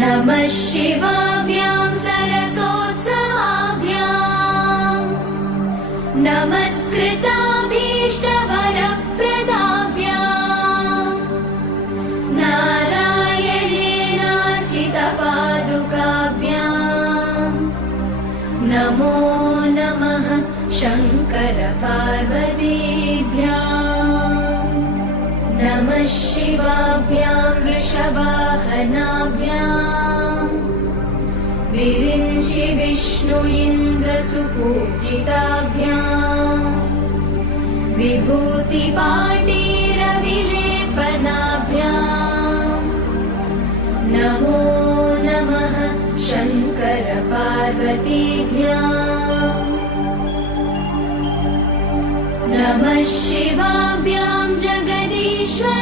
नमः शिवाभ्यां सरसोत्सवाभ्यां नमस्कृताभीष्टवरप्रदाभ्यां नारायणेनार्चितपादुकाभ्यां नमो नमः शङ्करपार्वतीभ्याम् नमः शिवाभ्यां वृषवाहनाभ्याम् विरिञ्चि विष्णु इन्द्रसुपूजिताभ्याम् विभूतिपाटीरविलेपनाभ्याम् नमो नमः शङ्करपार्वतीभ्याम् नमः शिवाभ्यां जगदीश्वर